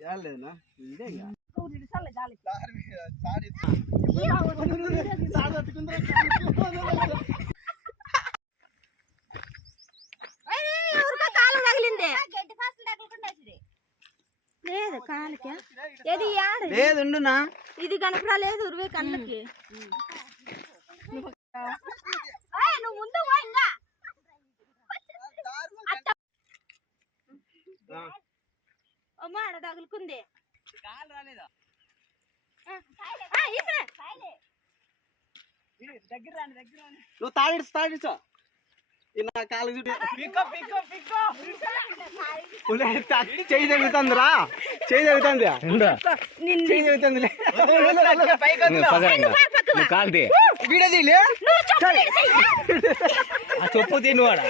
లేదన్నా ఇదేగా లేదు కాళ్ళకి ఏది లేదు ఇది కనపడా లేదు ఉరివే కళ్ళకి నువ్వు ముందు అమ్మా ఆడ తగులుకుంది నువ్వు తాడిచ్చు నా కాలు చేయి తగ్గుతుందిరా చేయి తగ్గుతుంది కాల్తీ చెప్పు తినువాడా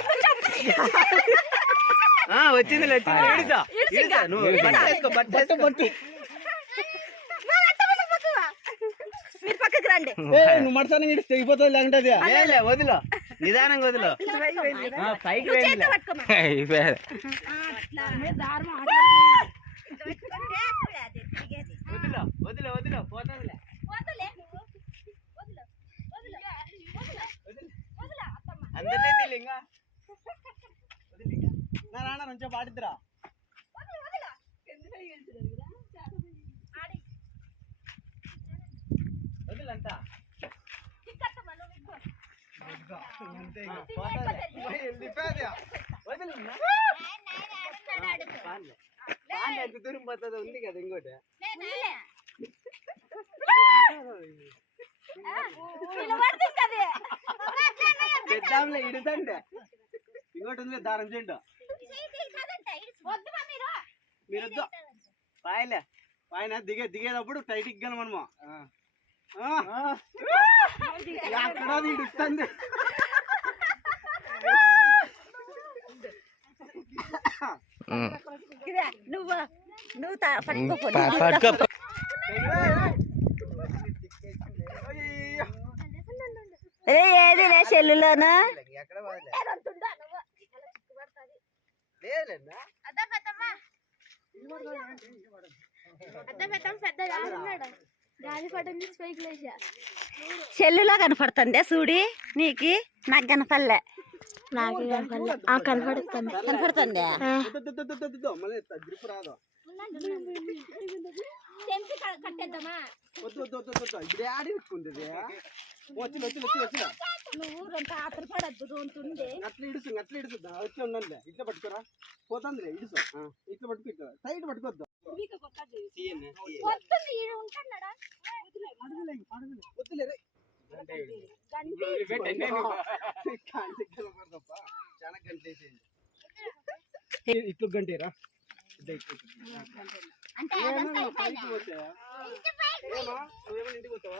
వచ్చింది పక్కకి రండి నువ్వు మడసానికి ఇడిస్తే తెగిపోతుంది లేకుంటే వదిలో నిదానంగా వదిలో పైకి వదిలో వదిలో పోతుందిలే అందరినీ తెలియగా నా రానా నుంచో పాటిద్దురా వదిలంతా దూరం పోతుంది ఉంది కదా ఇంకోటి పెద్దాంలే ఇడుతంటే ఇంకోటి ఉంది దారం చేయండి మీరు పాయలే పాయన దిగేటప్పుడు టైట్ ఇగ్గాను మనము ఎక్కడ ఇడుస్తుంది నువ్వు ఏది లే సెల్లులోనా సెల్లులా కనపడుతుంది చూడి నీకి నాకు కనపడలే నాకు కనపడుతుంది కనపడుతుంది నువ్వు రెండు ఆతలు పడద్దు అట్లా ఇడుసు అట్లా ఇడుసు వచ్చి ఉండండి ఇట్లా పట్టుకోరా పోతుంది ఇడుసు ఇట్లా పట్టుకో సైడ్ పట్టుకోద్దు ఇట్లు గంటేరా ఇంటికి పోతావా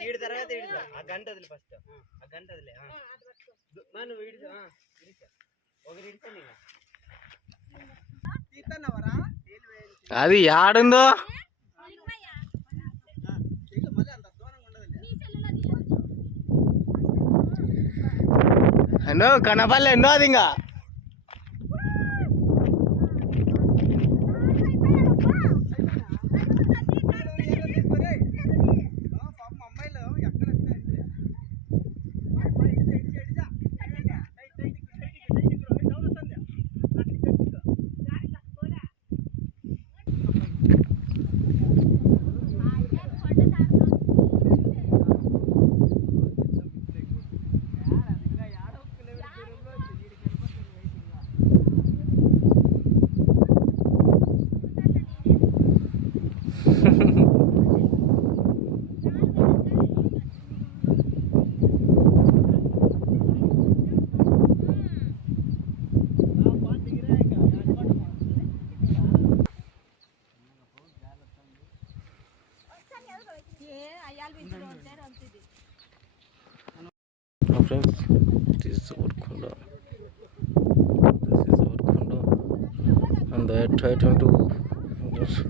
ఈడు తర్వాత ఇడుతా ఆ గంట వదిలి ఫస్ట్ ఆ గంట వదిలే నువ్వు ఇడుతా ఒకటి ఇడుతాను తీస్తున్నావరా అది యాడుందో ఎన్నో కనపల్లె ఎన్నో అది ఇంకా friends, this is our Kunda. This is our Kunda, and I tried to just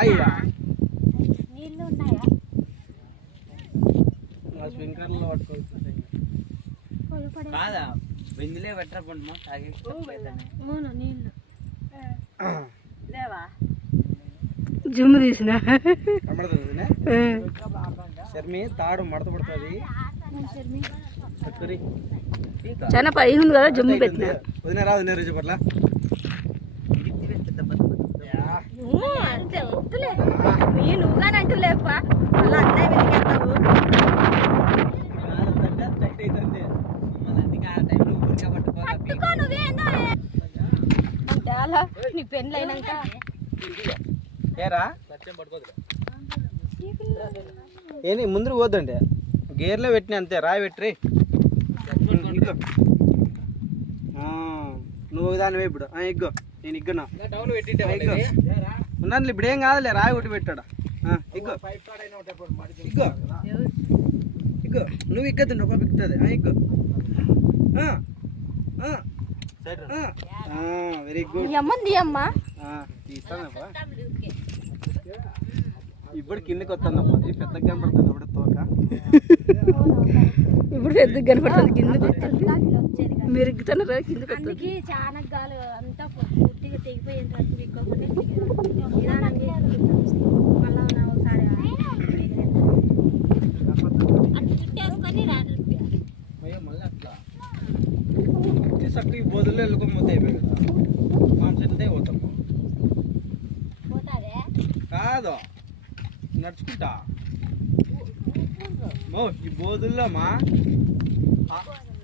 అయ్యా నీళ్ళు ఉన్నాయా? స్ప్రింక్లర్లో పట్టుకోవచ్చు కాదా బిందులే పెట్టకుండా తాగే నీళ్ళు లేవా? జుమ్ము తీసిన శర్మి తాడు మడత పడుతుంది చాలా పై ఉంది కదా జుమ్ము పెట్టిన వదిన రాదు నేను రోజు పట్ల నువ్వుగానంటూ లేప మళ్ళీ అన్నీ వెతికేస్తావు. నీ పెళ్ళి అయినాక ఏంటి ముందుకు పోద్దండి గేర్లో పెట్టిన అంతే రాయి పెట్టి నువ్వు దాని ఇప్పుడు ఇగ్గో నేను ఇగ్గనా ఉన్నాను ఇప్పుడు ఏం కాదులే రాయి కొట్టి పెట్టాడా ఇగ్గో ఇగ్గో ఇగ్గో నువ్వు ఇగ్గద్దు పాప ఎక్కుతుంది ఇగ్గో వెరీ గుడ్ అమ్మంది అమ్మ తీస్తానప్పా ఇప్పుడు కిందకి వస్తుందమ్మా అది పెద్దగా కనపడుతుంది ఇప్పుడు తోక ఇప్పుడు పెద్దగా కనపడుతుంది కిందకి మెరుగుతున్నారు కిందకి అందుకే చాలా గాలు అంతా పూర్తిగా తెగిపోయింది చుట్టేసుకొని మళ్ళీ అట్లా సక్కడికి బోధుల్లో వెళ్ళుకోకపోతే అయిపోయింది మాంసంటే పోతాము కాదు నడుచుకుంటా ఈ బోధుల్లో మా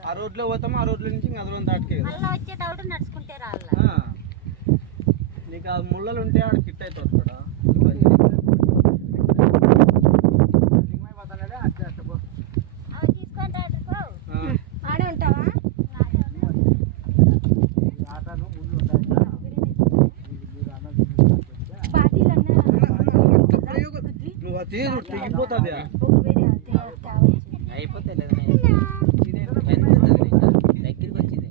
ఆ రోడ్లో పోతాము ఆ రోడ్ల నుంచి ఇంకా అదొంత దాటికే వచ్చేటప్పుడు నడుచుకుంటే రాళ్ళ నీకు ఆ ముళ్ళలు ఉంటే ఆడ కిట్ అవుతుంది కూడా ఆడే ఉంటావా నువ్వు అది తెగిపోతుంది అయిపోతే దగ్గరికి వచ్చింది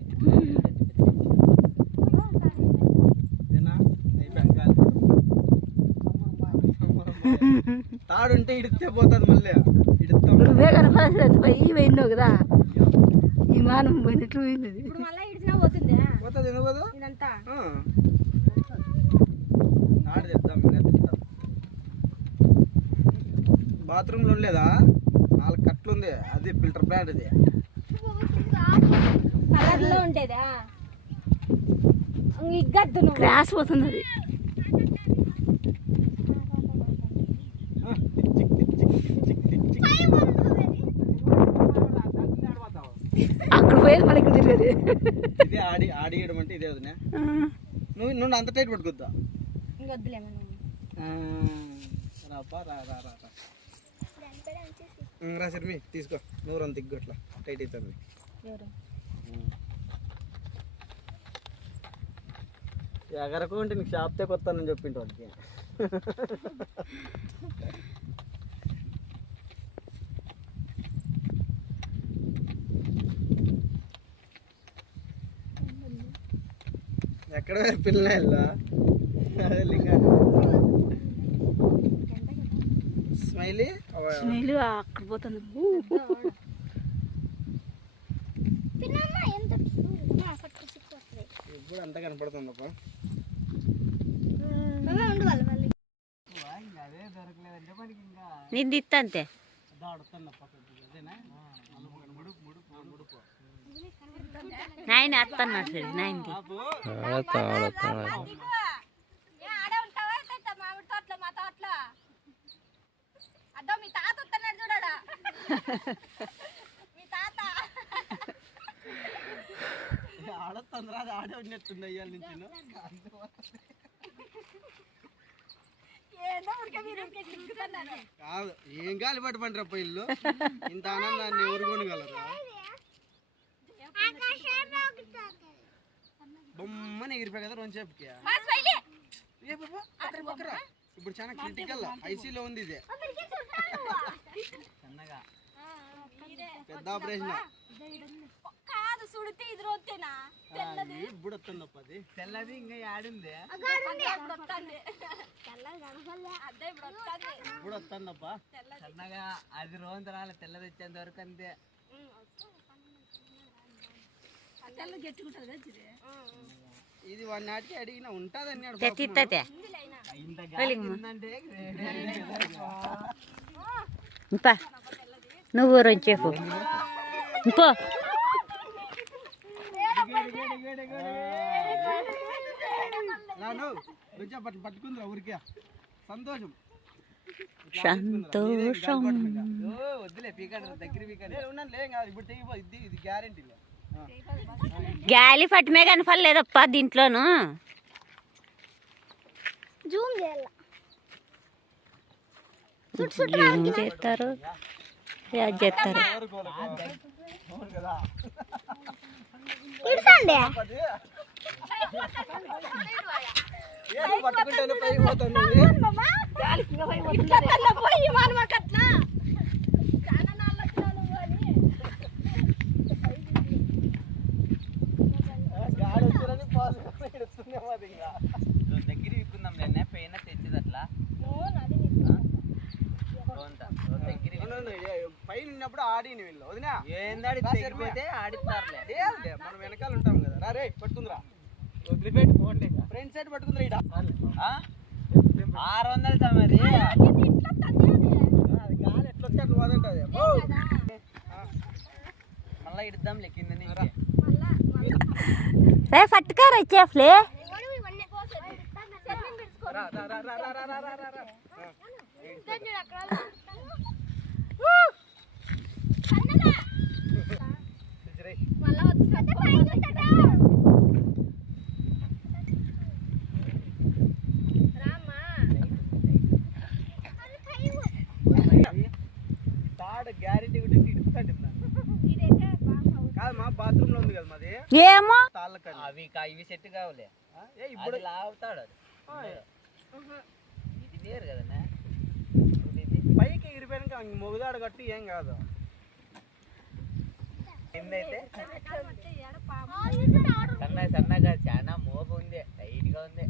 తాడుంటే ఇడితే పోతుంది మళ్ళీ ఇడుతాం నువ్వే కనపడలేదు పోయి పోయిందో కదా విమానం పోయినట్లు పోయింది పోతుంది ఎందుకు ఇదంతా తాడు తెద్దాం బాత్రూంలో ఉండలేదా 4 కట్లు ఉంది అది ఫిల్టర్ ప్లాంట్ ఇది కలర్లో ఉండేదా ఇగ్గద్దు నువ్వు గ్రాస్ పోతుంది అది అక్కడ పోయేది మళ్ళీ ఇక్కడ తిరిగేది ఇదే ఆడియడం అంటే ఇదే వదినా నువ్వు అంత టైట్ పట్టుకొద్దా రా శర్మి తీసుకో నూరు అంత ఇగ్గు అట్లా టైట్ అవుతుంది ఎగరకు అంటే నీకు షాప్తే కొత్తానని చెప్పింటి వాడికి. ఎక్కడ పిల్ల స్మైలీ స్మెల్ అక్కడ పోతుంది. ఇప్పుడు అంతా కనపడుతుందప్ప. అదే దొరకలేదంటే మనకి ఇంకా నింది ఇత్త అంతే నాయన అత్తన్నాడు సరే నాయనది. ఆడొస్తుందిరా, అది ఆడే ఉన్నట్టుంది అయ్యాల నుంచి. కాదు ఏం గాలి పట్టు పంటరా ఇల్లు, ఇంత ఆనందాన్ని ఎవరు కొనగలరు? బొమ్మని ఎగిరిపోయి కదా రెండు సేపుకి. ఇప్పుడు చాలా క్రిటికల్ ఐసీలో ఉంది ఇది. పెద్ద ఆపరేషన్ ఇప్పుడు వస్తుందప్ప. అది తెల్లది ఇంకా ఆడింది ఇప్పుడు వస్తుందప్ప. సన్నగా అది రోజు రాలే, తెల్లది వచ్చేంత వరకు అంతే. ఇది వన్ నాటికి అడిగిన ఉంటదని నువ్వు రొంచేపు ఇంకో పట్టుకుందిరా ఊరికే సంతోషం. సంతోషం వద్దులే పీకాడు దగ్గర పీకాడు ఉండండి. ఏం కాదు, ఇప్పుడు తెగిపో. ఇది గ్యారెంటీ. గాలి పట్టుమే కనపడలేదప్ప దీంట్లోను. జూమ్ చేస్తారు చేస్తారు. పట్టుకుంటే పైకి పోతుంది. దగ్గర విక్కుందాం లేనే పైన తెచ్చేది అట్లా. పైన ఉన్నప్పుడు ఆడిని వీళ్ళు వదినా ఏందాడి ఆడిస్తారులే. మనం వెనకాల ఉంటాం కదా. రే పట్టుకుందిరా, వదిలిపెట్టి పోండి. ఫ్రంట్ సైడ్ పట్టుకుందిరా. ఇట 600 సమది గాలి ఎట్లా వచ్చి అట్లా పోదంటది. మళ్ళా ఇద్దాం లెక్కిందని పట్టుకారు వచ్చేఫ్లే. గ్యారెంటీ ఇడుస్తాండి కాదు. మా బాత్రూమ్ లో ఉంది కదా మాది. ఏమో అవి ఇవి సెట్ కావులే. ఇప్పుడు లాగుతాడు అది. ఇది వేరు కదన్నా. పైకి ఎగిరిపోయాక మొగుదాడు కట్టి ఏం కాదు. కిందైతే సన్నగా చాలా మోపు ఉంది, టైట్ గా ఉంది.